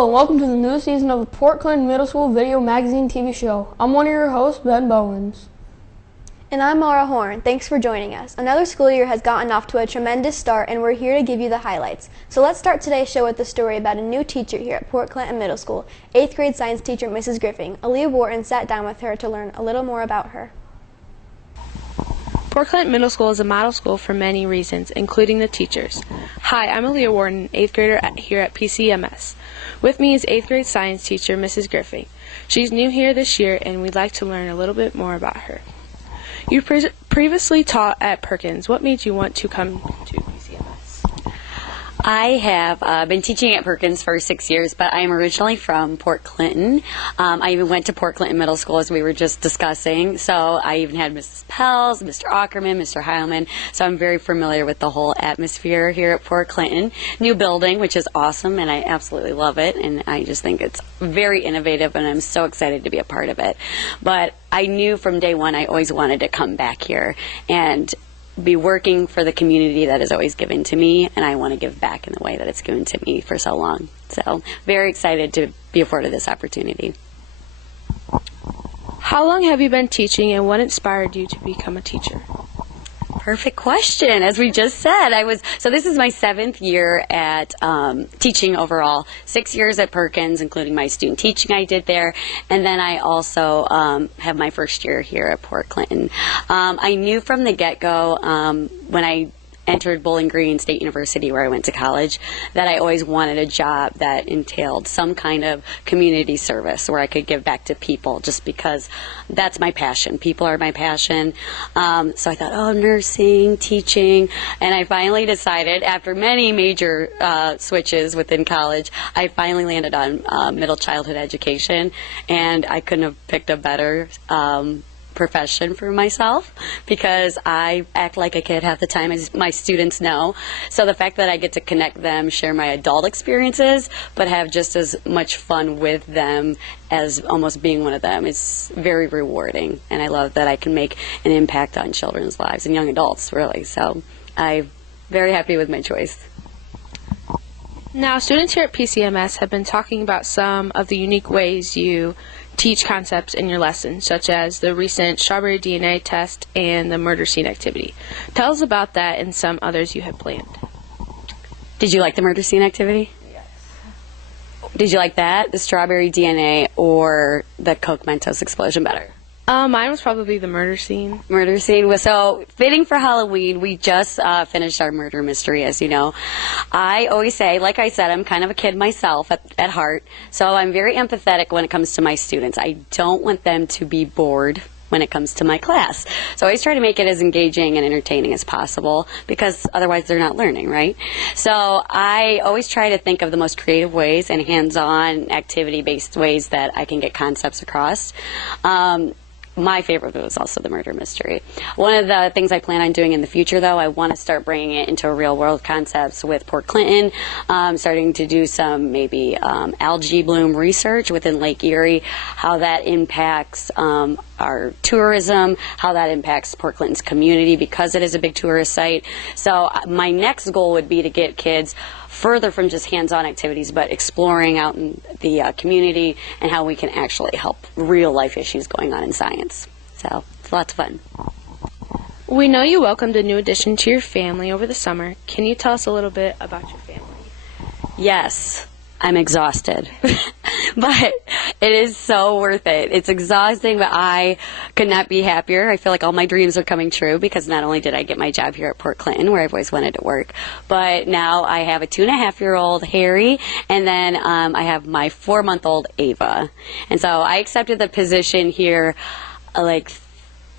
Hello and welcome to the new season of the Port Clinton Middle School Video Magazine TV show. I'm one of your hosts, Ben Bowens. And I'm Laura Horn. Thanks for joining us. Another school year has gotten off to a tremendous start, and we're here to give you the highlights. So let's start today's show with a story about a new teacher here at Port Clinton Middle School, 8th grade science teacher Mrs. Griffin. Aaliyah Wharton sat down with her to learn a little more about her. Port Clinton Middle School is a model school for many reasons, including the teachers. Hi, I'm Aaliyah Wharton, 8th grader here at PCMS. With me is 8th grade science teacher Mrs. Griffin. She's new here this year, and we'd like to learn a little bit more about her. You previously taught at Perkins. What made you want to come to PCMS? I have been teaching at Perkins for 6 years, but I am originally from Port Clinton. I even went to Port Clinton Middle School, as we were just discussing. So I even had Mrs. Pels, Mr. Ackerman, Mr. Heilman. So I'm very familiar with the whole atmosphere here at Port Clinton. New building, which is awesome, and I absolutely love it. And I just think it's very innovative, and I'm so excited to be a part of it. But I knew from day one I always wanted to come back here and be working for the community that is always given to me, and I want to give back in the way that it's given to me for so long. So very excited to be a part of this opportunity. How long have you been teaching, and what inspired you to become a teacher? Perfect question. As we just said, so this is my 7th year at teaching overall, 6 years at Perkins, including my student teaching I did there, and then I also have my first year here at Port Clinton. I knew from the get-go when I entered Bowling Green State University, where I went to college, that I always wanted a job that entailed some kind of community service where I could give back to people, just because that's my passion. People are my passion. So I thought, nursing, teaching, and I finally decided, after many major switches within college, I finally landed on middle childhood education, and I couldn't have picked a better profession for myself, because I act like a kid half the time, as my students know. So the fact that I get to connect them, share my adult experiences, but have just as much fun with them as almost being one of them is very rewarding. And I love that I can make an impact on children's lives and young adults, really. So I'm very happy with my choice. Now, students here at PCMS have been talking about some of the unique ways you teach concepts in your lessons, such as the recent strawberry DNA test and the murder scene activity. Tell us about that and some others you have planned. Did you like the murder scene activity? Yes. Did you like that, the strawberry DNA, or the Coke Mentos explosion better? Mine was probably the murder scene. Murder scene was so fitting for Halloween. We just finished our murder mystery, as you know. I always say, like I said, I'm kind of a kid myself at heart, so I'm very empathetic when it comes to my students. I don't want them to be bored when it comes to my class. So I always try to make it as engaging and entertaining as possible, because otherwise they're not learning, right? So I always try to think of the most creative ways and hands-on, activity-based ways that I can get concepts across. My favorite was also the murder mystery. One of the things I plan on doing in the future, though, I want to start bringing it into real-world concepts with Port Clinton, starting to do some maybe algae bloom research within Lake Erie, how that impacts our tourism, how that impacts Port Clinton's community, because it is a big tourist site. So my next goal would be to get kids further from just hands-on activities, but exploring out in the community and how we can actually help real-life issues going on in science. So it's lots of fun. We know you welcomed a new addition to your family over the summer. Can you tell us a little bit about your family? Yes, I'm exhausted, but it is so worth it. It's exhausting, but I could not be happier. I feel like all my dreams are coming true, because not only did I get my job here at Port Clinton, where I've always wanted to work, but now I have a 2.5-year-old Harry, and then I have my 4-month-old Ava. And so I accepted the position here like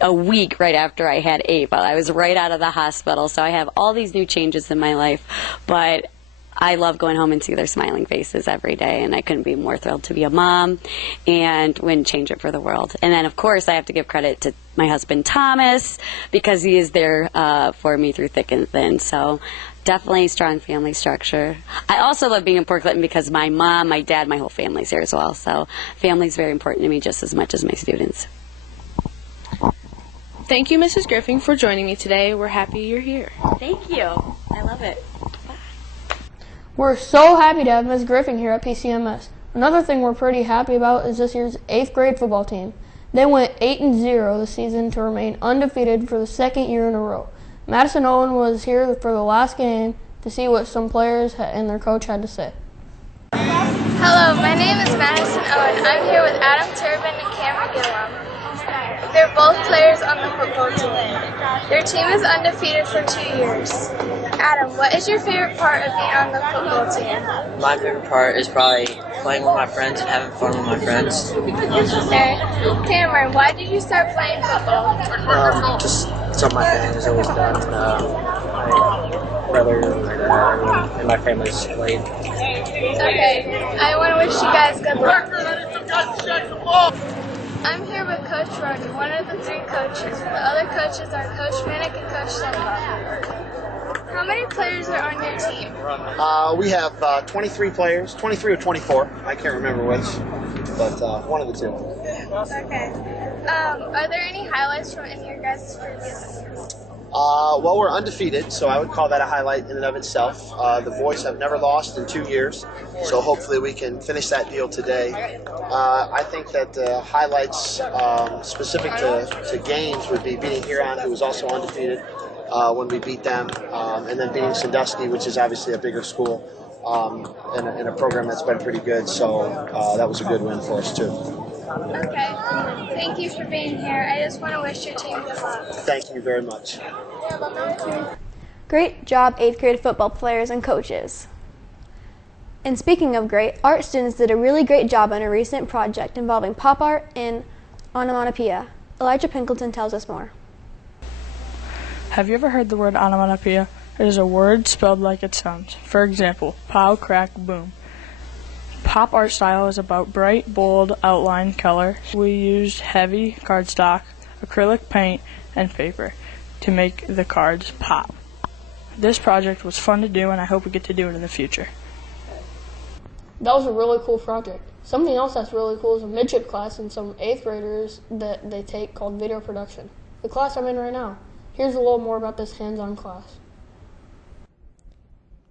a week right after I had Ava. I was right out of the hospital, so I have all these new changes in my life, but I love going home and see their smiling faces every day, and I couldn't be more thrilled to be a mom and wouldn't change it for the world. And then, of course, I have to give credit to my husband, Thomas, because he is there for me through thick and thin. So definitely strong family structure. I also love being in Port Clinton because my mom, my dad, my whole family's here as well. So family is very important to me just as much as my students. Thank you, Mrs. Griffin, for joining me today. We're happy you're here. Thank you. I love it. We're so happy to have Ms. Griffin here at PCMS. Another thing we're pretty happy about is this year's 8th grade football team. They went 8-0 this season to remain undefeated for the second year in a row. Madison Owen was here for the last game to see what some players and their coach had to say. Hello, my name is Madison Owen. I'm here with Adam Turbin and Cameron Gillum. They're both players on the football team. Their team is undefeated for 2 years. Adam, what is your favorite part of being on the football team? My favorite part is probably playing with my friends and having fun with my friends. Okay. Cameron, why did you start playing football? Just something my family's always done. My brother and my dad and my family's played. Okay. I want to wish you guys good luck. I'm here with Coach Roger, one of the 3 coaches. The other coaches are Coach Minnick and Coach Sunbach. How many players are on your team? We have 23 players, 23 or 24. I can't remember which, but one of the 2. Okay. Are there any highlights from any of your guys' previous seasons? Well, we're undefeated, so I would call that a highlight in and of itself. The boys have never lost in 2 years, so hopefully we can finish that deal today. I think that the highlights specific to games would be beating Huron, who was also undefeated when we beat them, and then beating Sandusky, which is obviously a bigger school, in a program that's been pretty good, so that was a good win for us too. Okay. Thank you for being here. I just want to wish your team good luck. Thank you very much. Great job, 8th grade football players and coaches. And speaking of great, art students did a really great job on a recent project involving pop art and onomatopoeia. Elijah Pinkleton tells us more. Have you ever heard the word onomatopoeia? It is a word spelled like it sounds. For example, pow, crack, boom. Pop art style is about bright, bold outline color. We used heavy cardstock, acrylic paint, and paper to make the cards pop. This project was fun to do, and I hope we get to do it in the future. That was a really cool project. Something else that's really cool is a midship class and some 8th graders that they take called video production. The class I'm in right now. Here's a little more about this hands-on class.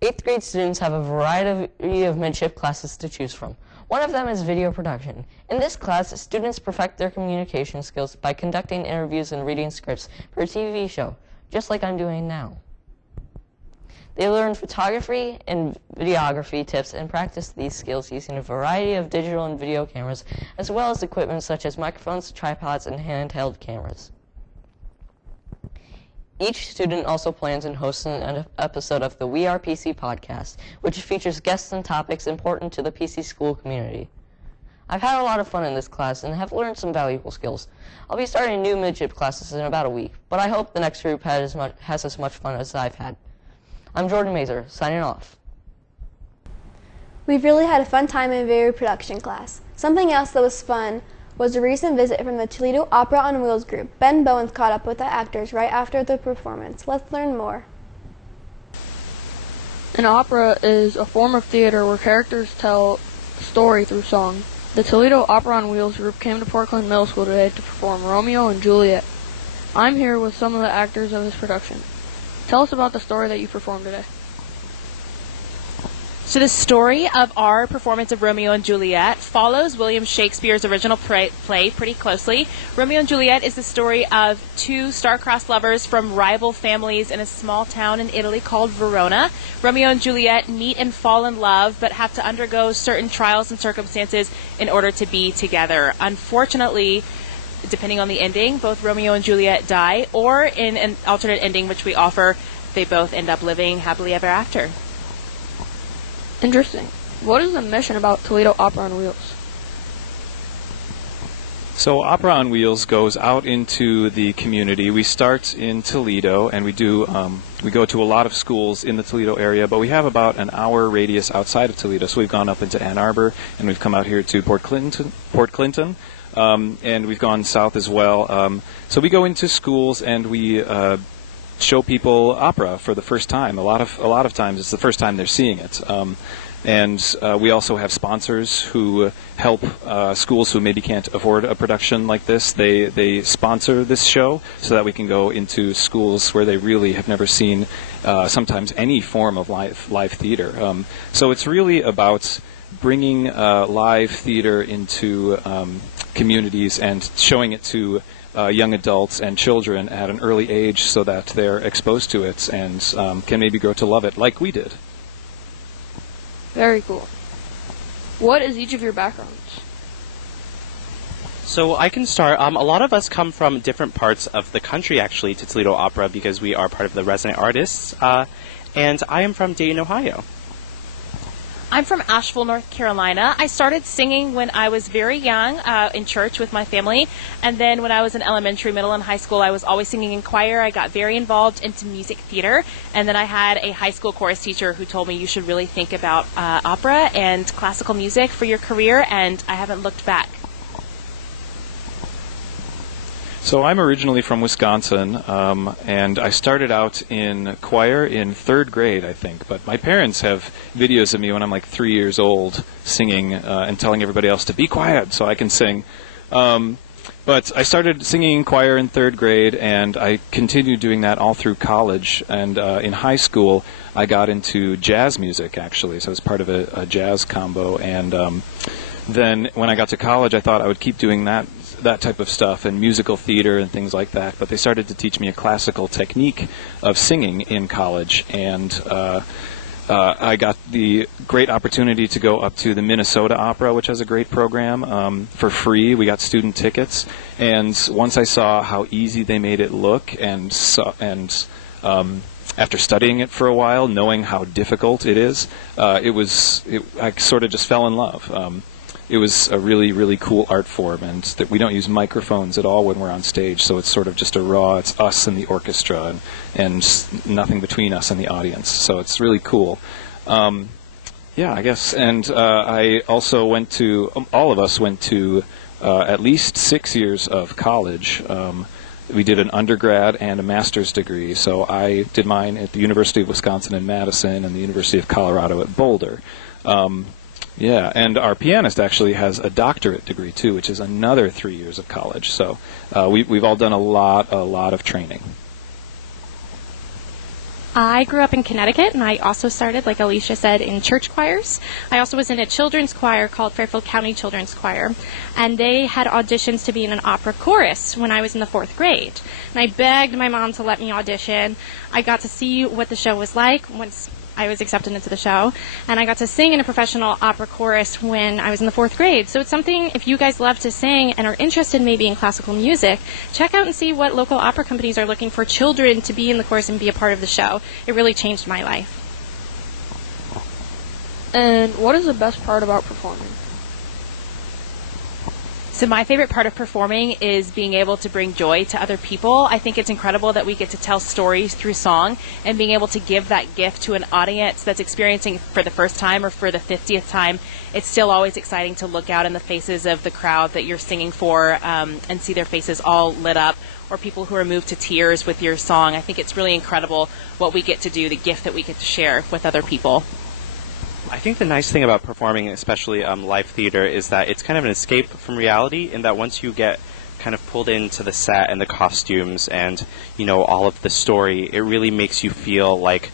8th grade students have a variety of midship classes to choose from. One of them is video production. In this class, students perfect their communication skills by conducting interviews and reading scripts for a TV show, just like I'm doing now. They learn photography and videography tips and practice these skills using a variety of digital and video cameras, as well as equipment such as microphones, tripods, and handheld cameras. Each student also plans and hosts an episode of the We Are PC podcast, which features guests and topics important to the PC school community. I've had a lot of fun in this class and have learned some valuable skills. I'll be starting new midship classes in about a week, but I hope the next group has as much fun as I've had. I'm Jordan Mazer, signing off. We've really had a fun time in video production class. Something else that was fun was a recent visit from the Toledo Opera on Wheels group. Ben Bowens caught up with the actors right after the performance. Let's learn more. An opera is a form of theater where characters tell story through song. The Toledo Opera on Wheels group came to Portland Middle School today to perform Romeo and Juliet. I'm here with some of the actors of this production. Tell us about the story that you performed today. So the story of our performance of Romeo and Juliet follows William Shakespeare's original play pretty closely. Romeo and Juliet is the story of 2 star-crossed lovers from rival families in a small town in Italy called Verona. Romeo and Juliet meet and fall in love, but have to undergo certain trials and circumstances in order to be together. Unfortunately, depending on the ending, both Romeo and Juliet die, or in an alternate ending which we offer, they both end up living happily ever after. Interesting. What is the mission about Toledo Opera on Wheels? So Opera on Wheels goes out into the community. We start in Toledo, and we go to a lot of schools in the Toledo area, but we have about an hour radius outside of Toledo. So we've gone up into Ann Arbor, and we've come out here to Port Clinton, and we've gone south as well. So we go into schools and we show people opera for the first time. A lot of times it's the first time they're seeing it. And we also have sponsors who help schools who maybe can't afford a production like this. They sponsor this show so that we can go into schools where they really have never seen sometimes any form of live theater. So it's really about bringing live theater into communities and showing it to young adults and children at an early age so that they're exposed to it and can maybe grow to love it like we did. Very cool. What is each of your backgrounds? So I can start. A lot of us come from different parts of the country, actually, to Toledo Opera because we are part of the resident artists. And I am from Dayton, Ohio. I'm from Asheville, North Carolina. I started singing when I was very young in church with my family. And then when I was in elementary, middle, and high school, I was always singing in choir. I got very involved into music theater. And then I had a high school chorus teacher who told me you should really think about opera and classical music for your career. And I haven't looked back. So I'm originally from Wisconsin, and I started out in choir in 3rd grade, I think. But my parents have videos of me when I'm like 3 years old singing and telling everybody else to be quiet so I can sing. But I started singing in choir in 3rd grade, and I continued doing that all through college. And in high school, I got into jazz music, actually. So I was part of a jazz combo. And then when I got to college, I thought I would keep doing that type of stuff and musical theater and things like that. But they started to teach me a classical technique of singing in college, and I got the great opportunity to go up to the Minnesota Opera, which has a great program, for free. We got student tickets, and once I saw how easy they made it look, and after studying it for a while, knowing how difficult it is, I sort of just fell in love. It was a really, really cool art form, and that we don't use microphones at all when we're on stage, so it's sort of just a raw, it's us and the orchestra, and nothing between us and the audience, so it's really cool. Yeah, I guess, and I also all of us went to at least 6 years of college. We did an undergrad and a master's degree, so I did mine at the University of Wisconsin in Madison and the University of Colorado at Boulder. Yeah, and our pianist actually has a doctorate degree too, which is another 3 years of college. So we've all done a lot of training. I grew up in Connecticut, and I also started, like Alicia said, in church choirs. I also was in a children's choir called Fairfield County Children's Choir, and they had auditions to be in an opera chorus when I was in the 4th grade. And I begged my mom to let me audition. I got to see what the show was like once I was accepted into the show, and I got to sing in a professional opera chorus when I was in the 4th grade. So it's something, if you guys love to sing and are interested maybe in classical music, check out and see what local opera companies are looking for children to be in the chorus and be a part of the show. It really changed my life. And what is the best part about performing? So my favorite part of performing is being able to bring joy to other people. I think it's incredible that we get to tell stories through song, and being able to give that gift to an audience that's experiencing it for the first time or for the 50th time. It's still always exciting to look out in the faces of the crowd that you're singing for and see their faces all lit up, or people who are moved to tears with your song. I think it's really incredible what we get to do, the gift that we get to share with other people. I think the nice thing about performing, especially live theater, is that it's kind of an escape from reality, in that once you get kind of pulled into the set and the costumes and, all of the story, it really makes you feel like,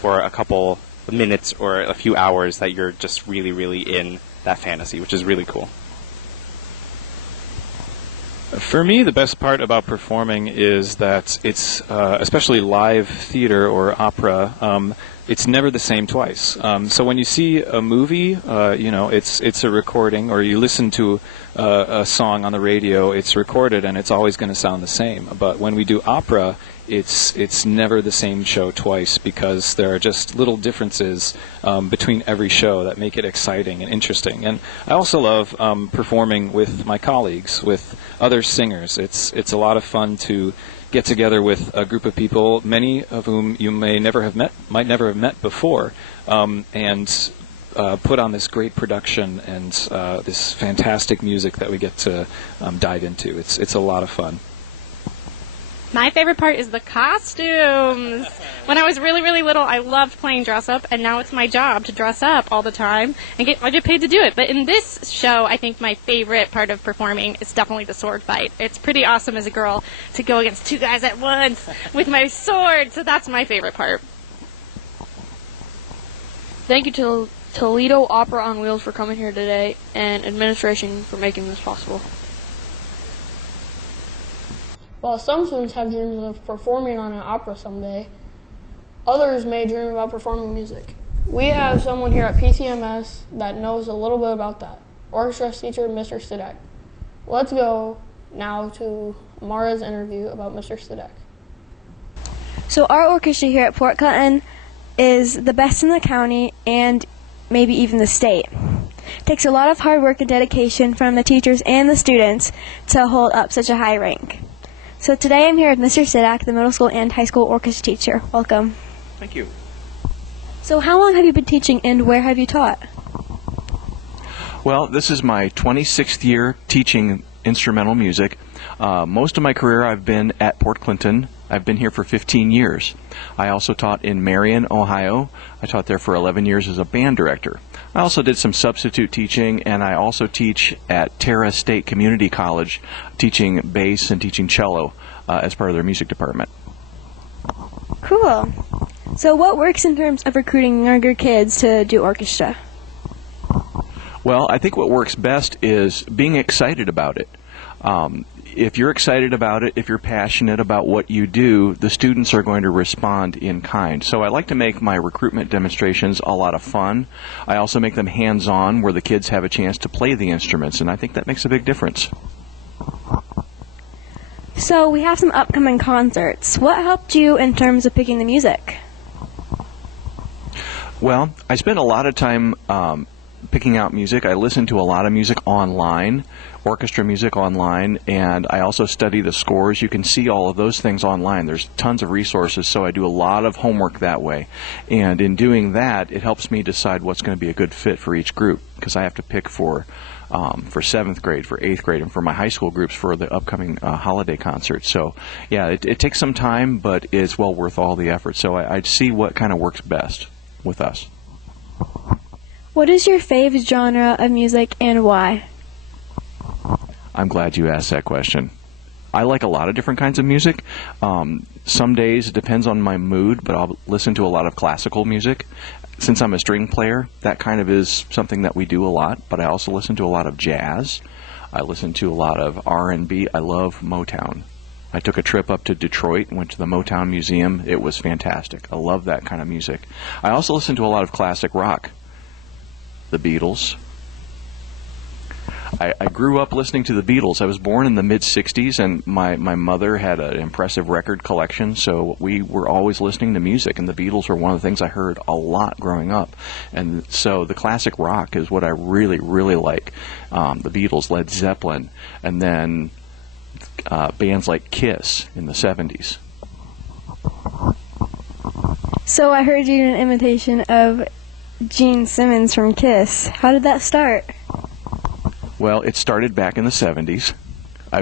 for a couple of minutes or a few hours that you're just really, really in that fantasy, which is really cool. For me, the best part about performing is that it's, especially live theater or opera, it's never the same twice. So when you see a movie, it's a recording, or you listen to a song on the radio, it's recorded and it's always going to sound the same. But when we do opera, it's never the same show twice, because there are just little differences between every show that make it exciting and interesting. And I also love performing with my colleagues, with other singers. It's a lot of fun to get together with a group of people, many of whom you might never have met before, and put on this great production and this fantastic music that we get to dive into. It's a lot of fun. My favorite part is the costumes. When I was really, really little, I loved playing dress up, and now it's my job to dress up all the time and I get paid to do it. But in this show, I think my favorite part of performing is definitely the sword fight. It's pretty awesome as a girl to go against two guys at once with my sword, so that's my favorite part. Thank you to Toledo Opera on Wheels for coming here today, and administration for making this possible. While some students have dreams of performing on an opera someday, others may dream about performing music. We have someone here at PCMS that knows a little bit about that. Orchestra teacher, Mr. Stidek. Let's go now to Mara's interview about Mr. Stidek. So our orchestra here at Port Clinton is the best in the county and maybe even the state. It takes a lot of hard work and dedication from the teachers and the students to hold up such a high rank. So today I'm here with Mr. Sidak, the middle school and high school orchestra teacher. Welcome. Thank you. So how long have you been teaching and where have you taught? Well, this is my 26th year teaching instrumental music. Most of my career I've been at Port Clinton. I've been here for 15 years. I also taught in Marion, Ohio. I taught there for 11 years as a band director. I also did some substitute teaching, and I also teach at Terra State Community College, teaching bass and teaching cello as part of their music department. Cool. So what works in terms of recruiting younger kids to do orchestra? Well, I think what works best is being excited about it. If you're excited about it, if you're passionate about what you do, the students are going to respond in kind. So I like to make my recruitment demonstrations a lot of fun. I also make them hands-on where the kids have a chance to play the instruments, and I think that makes a big difference. So we have some upcoming concerts. What helped you in terms of picking the music? Well, I spend a lot of time picking out music. I listen to a lot of music online, orchestra music online, and I also study the scores. You can see all of those things online. There's tons of resources, so I do a lot of homework that way. And in doing that, it helps me decide what's going to be a good fit for each group, because I have to pick for 7th grade, for 8th grade, and for my high school groups for the upcoming holiday concerts. So, yeah, it takes some time, but it's well worth all the effort. So I see what kind of works best with us. What is your favorite genre of music and why? I'm glad you asked that question. I like a lot of different kinds of music. Some days it depends on my mood, but I'll listen to a lot of classical music. Since I'm a string player, that kind of is something that we do a lot, but I also listen to a lot of jazz. I listen to a lot of R&B. I love Motown. I took a trip up to Detroit and went to the Motown Museum. It was fantastic. I love that kind of music. I also listen to a lot of classic rock. The Beatles. I grew up listening to the Beatles. I was born in the mid-'60s, and my mother had an impressive record collection, so we were always listening to music, and the Beatles were one of the things I heard a lot growing up. And so the classic rock is what I really, really like. The Beatles, Led Zeppelin, and then bands like Kiss in the 70s. So I heard you do an imitation of Gene Simmons from Kiss. How did that start? Well, it started back in the 70s.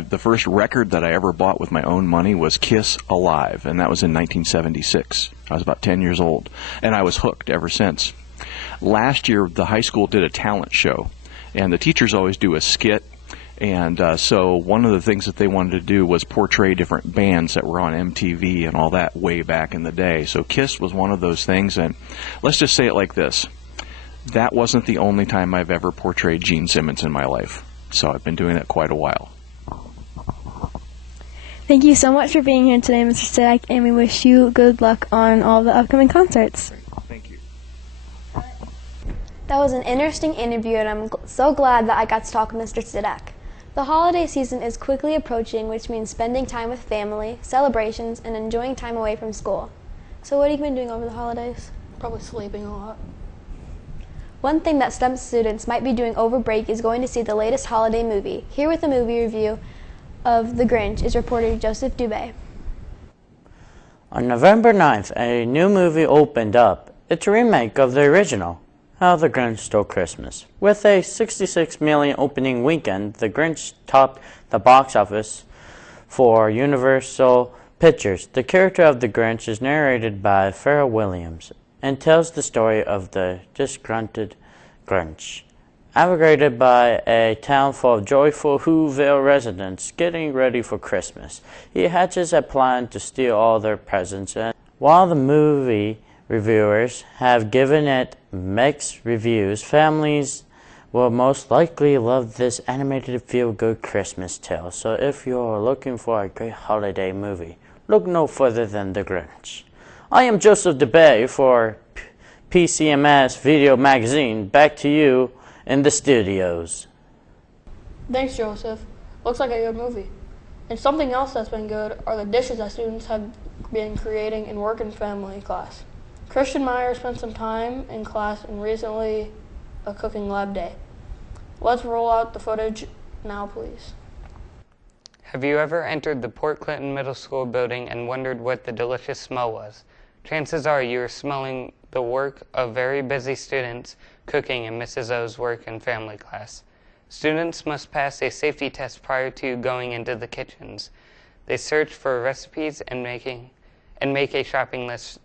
The first record that I ever bought with my own money was Kiss Alive, and that was in 1976. I was about 10 years old, and I was hooked ever since. Last year, the high school did a talent show, and the teachers always do a skit, and so one of the things that they wanted to do was portray different bands that were on MTV and all that way back in the day. So Kiss was one of those things, and let's just say it like this. That wasn't the only time I've ever portrayed Gene Simmons in my life. So I've been doing that quite a while. Thank you so much for being here today, Mr. Stack, and we wish you good luck on all the upcoming concerts. Thank you. That was an interesting interview, and I'm so glad that I got to talk with Mr. Stack. The holiday season is quickly approaching, which means spending time with family, celebrations, and enjoying time away from school. So what have you been doing over the holidays? Probably sleeping a lot. One thing that STEM students might be doing over break is going to see the latest holiday movie. Here with a movie review of The Grinch is reporter Joseph Dubé. On November 9th, a new movie opened up. It's a remake of the original, How the Grinch Stole Christmas. With a $66 million opening weekend, The Grinch topped the box office for Universal Pictures. The character of the Grinch is narrated by Pharrell Williams and tells the story of the disgruntled Grinch, aggregated by a town full of joyful Whoville residents getting ready for Christmas. He hatches a plan to steal all their presents, and while the movie reviewers have given it mixed reviews, families will most likely love this animated feel-good Christmas tale. So if you're looking for a great holiday movie, look no further than The Grinch. I am Joseph DeBay for PCMS Video Magazine. Back to you in the studios. Thanks, Joseph. Looks like a good movie. And something else that's been good are the dishes that students have been creating in work and family class. Christian Meyer spent some time in class and recently a cooking lab day. Let's roll out the footage now, please. Have you ever entered the Port Clinton Middle School building and wondered what the delicious smell was? Chances are you are smelling the work of very busy students cooking in Mrs. O's work and family class. Students must pass a safety test prior to going into the kitchens. They search for recipes and make a shopping list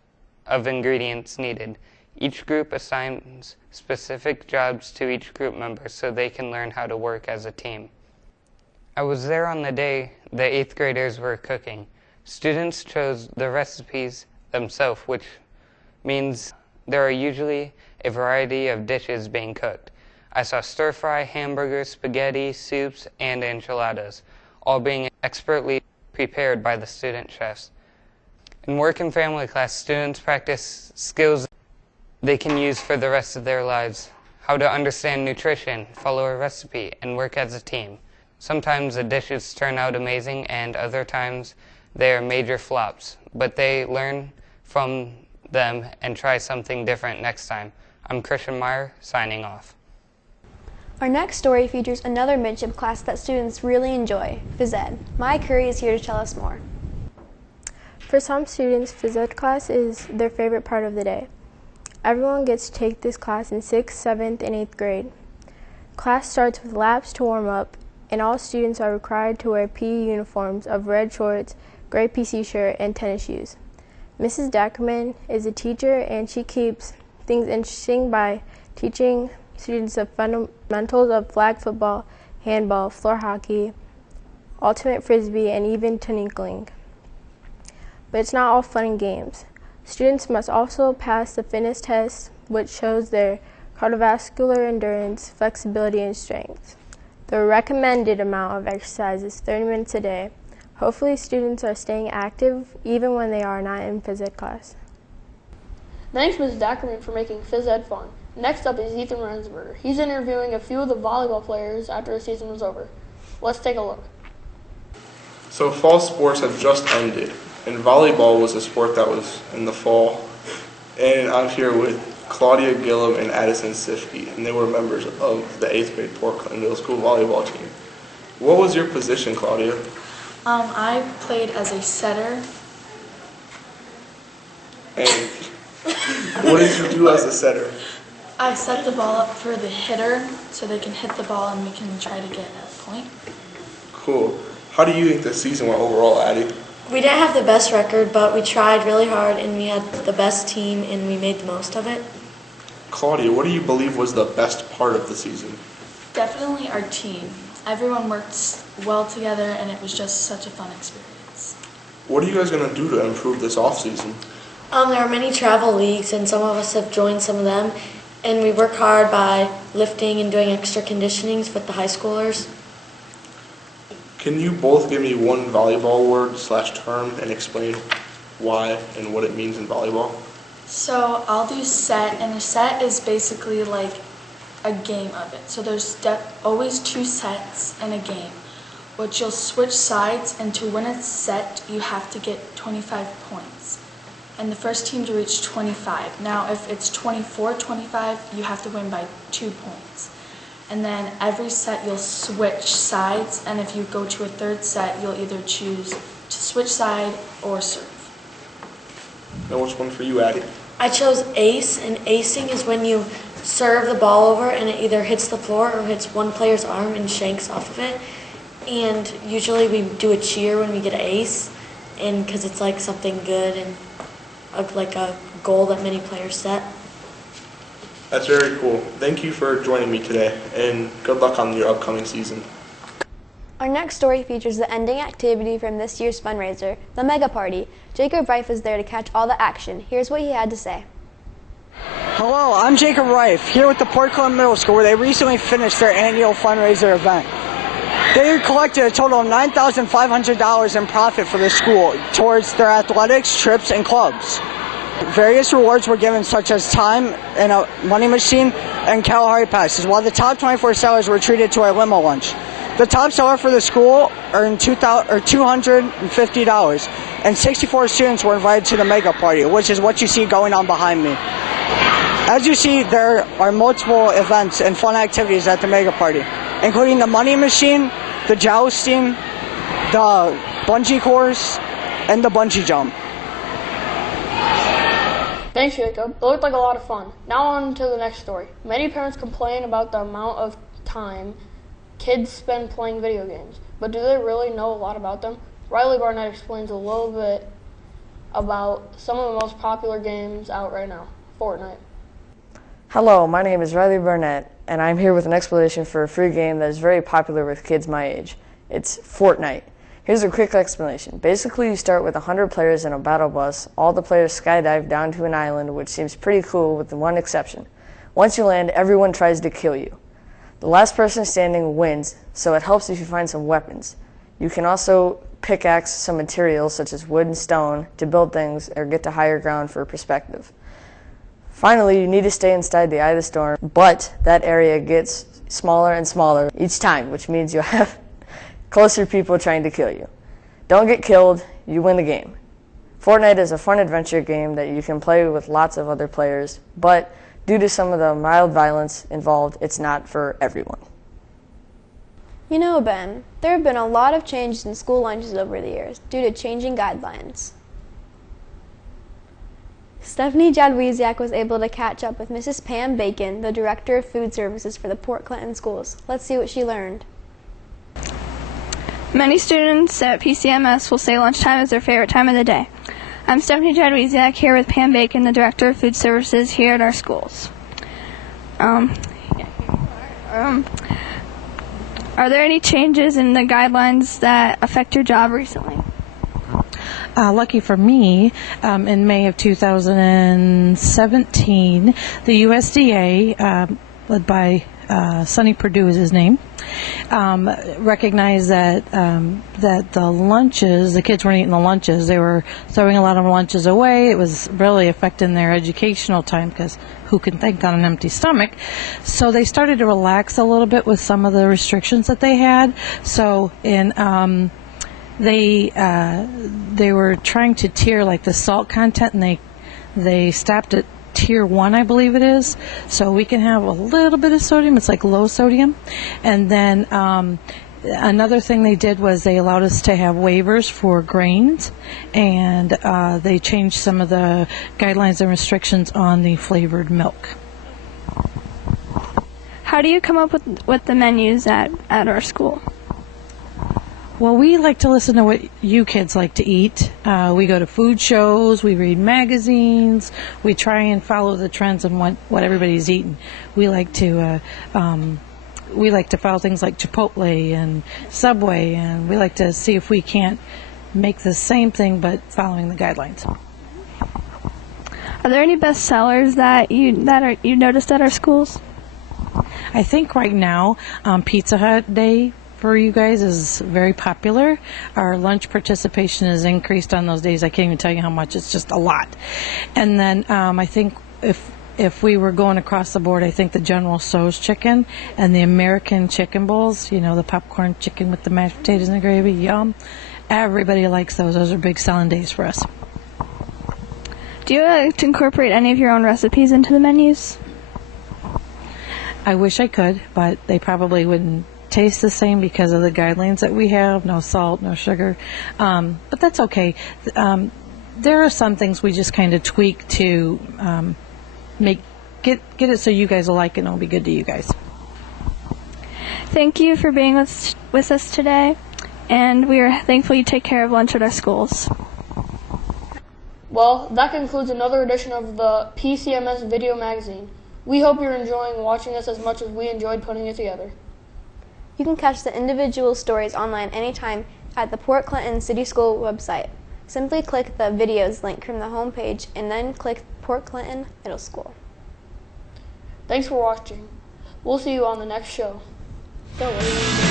of ingredients needed. Each group assigns specific jobs to each group member so they can learn how to work as a team. I was there on the day the 8th graders were cooking. Students chose the recipes themselves, which means there are usually a variety of dishes being cooked. I saw stir-fry, hamburgers, spaghetti, soups, and enchiladas, all being expertly prepared by the student chefs. In work and family class, students practice skills they can use for the rest of their lives. How to understand nutrition, follow a recipe, and work as a team. Sometimes the dishes turn out amazing and other times they are major flops, but they learn from them and try something different next time. I'm Christian Meyer, signing off. Our next story features another midship class that students really enjoy, phys ed. Maya Curry is here to tell us more. For some students, phys ed class is their favorite part of the day. Everyone gets to take this class in 6th, 7th, and 8th grade. Class starts with laps to warm up, and all students are required to wear PE uniforms of red shorts, gray PC shirt, and tennis shoes. Mrs. Dackerman is a teacher, and she keeps things interesting by teaching students the fundamentals of flag football, handball, floor hockey, ultimate frisbee, and even tinkling. But it's not all fun and games. Students must also pass the fitness test, which shows their cardiovascular endurance, flexibility, and strength. The recommended amount of exercise is 30 minutes a day. Hopefully students are staying active even when they are not in phys ed class. Thanks, Ms. Dackerman, for making phys ed fun. Next up is Ethan Rensberger. He's interviewing a few of the volleyball players after the season was over. Let's take a look. So fall sports have just ended, and volleyball was a sport that was in the fall. And I'm here with Claudia Gillum and Addison Sifke, and they were members of the 8th grade Port Clinton Middle School volleyball team. What was your position, Claudia? I played as a setter. And what did you do as a setter? I set the ball up for the hitter so they can hit the ball and we can try to get a point. Cool. How do you think the season went overall, Addie? We didn't have the best record, but we tried really hard and we had the best team and we made the most of it. Claudia, what do you believe was the best part of the season? Definitely our team. Everyone worked well together and it was just such a fun experience. What are you guys going to do to improve this off season? There are many travel leagues and some of us have joined some of them, and we work hard by lifting and doing extra conditionings with the high schoolers. Can you both give me one volleyball word/term and explain why and what it means in volleyball? So I'll do set, and a set is basically like a game of it. So there's always 2 sets in a game, which you'll switch sides, and to win a set you have to get 25 points. And the first team to reach 25. Now if it's 24-25, you have to win by 2 points. And then every set you'll switch sides, and if you go to a 3rd set, you'll either choose to switch side or serve. Now which one for you, Addie? I chose ace, and acing is when you serve the ball over and it either hits the floor or hits one player's arm and shanks off of it. And usually we do a cheer when we get an ace. and because it's like something good and like a goal that many players set. That's very cool. Thank you for joining me today, and good luck on your upcoming season. Our next story features the ending activity from this year's fundraiser, the Mega Party. Jacob Reif was there to catch all the action. Here's what he had to say. Hello, I'm Jacob Reif, here with the Port Clinton Middle School, where they recently finished their annual fundraiser event. They collected a total of $9,500 in profit for the school towards their athletics, trips, and clubs. Various rewards were given, such as time and a money machine and Kalahari passes, while the top 24 sellers were treated to a limo lunch. The top seller for the school earned $250, and 64 students were invited to the Mega Party, which is what you see going on behind me. As you see, there are multiple events and fun activities at the Mega Party, including the money machine, the jousting, the bungee course, and the bungee jump. Thanks, Jacob. It looked like a lot of fun. Now on to the next story. Many parents complain about the amount of time kids spend playing video games, but do they really know a lot about them? Riley Barnett explains a little bit about some of the most popular games out right now. Fortnite. Hello, my name is Riley Barnett, and I'm here with an explanation for a free game that is very popular with kids my age. It's Fortnite. Here's a quick explanation. Basically, you start with 100 players in a battle bus. All the players skydive down to an island, which seems pretty cool with one exception. Once you land, everyone tries to kill you. The last person standing wins, so it helps if you find some weapons. You can also pickaxe some materials such as wood and stone to build things or get to higher ground for perspective. Finally, you need to stay inside the eye of the storm, but that area gets smaller and smaller each time, which means you'll have closer people trying to kill you. Don't get killed, you win the game. Fortnite is a fun adventure game that you can play with lots of other players, but due to some of the mild violence involved, it's not for everyone. You know, Ben, there have been a lot of changes in school lunches over the years due to changing guidelines. Stephanie Jadwiziak was able to catch up with Mrs. Pam Bacon, the Director of Food Services for the Port Clinton schools. Let's see what she learned. Many students at PCMS will say lunchtime is their favorite time of the day. I'm Stephanie Jadwiziak here with Pam Bacon, the Director of Food Services here at our schools. Are there any changes in the guidelines that affect your job recently? Lucky for me, in May of 2017, the USDA, led by Sonny Perdue is his name, recognized that the lunches, the kids weren't eating the lunches. They were throwing a lot of lunches away. It was really affecting their educational time because who can think on an empty stomach? So they started to relax a little bit with some of the restrictions that they had. So they were trying to tier like the salt content, and they stopped at Tier 1, I believe it is, so we can have a little bit of sodium. It's like low sodium. And then another thing they did was they allowed us to have waivers for grains, and they changed some of the guidelines and restrictions on the flavored milk. How do you come up with the menus at our school? Well, we like to listen to what you kids like to eat. We go to food shows, we read magazines, we try and follow the trends and what everybody's eating. We like to follow things like Chipotle and Subway, and we like to see if we can't make the same thing but following the guidelines. Are there any best sellers that you noticed at our schools? I think right now Pizza Hut Day for you guys is very popular. Our lunch participation has increased on those days. I can't even tell you how much. It's just a lot. And then I think if we were going across the board, I think the General Tso's chicken and the American chicken bowls, you know, the popcorn chicken with the mashed potatoes and the gravy, yum. Everybody likes those. Those are big selling days for us. Do you like to incorporate any of your own recipes into the menus? I wish I could, but they probably wouldn't taste the same because of the guidelines that we have. No salt, no sugar, but that's okay. There are some things we just kind of tweak to get it so you guys will like it and it'll be good to you guys. Thank you for being with us today, and we are thankful you take care of lunch at our schools. Well, that concludes another edition of the PCMS Video Magazine. We hope you're enjoying watching us as much as we enjoyed putting it together. You can catch the individual stories online anytime at the Port Clinton City School website. Simply click the videos link from the homepage and then click Port Clinton Middle School. Thanks for watching. We'll see you on the next show. Don't worry.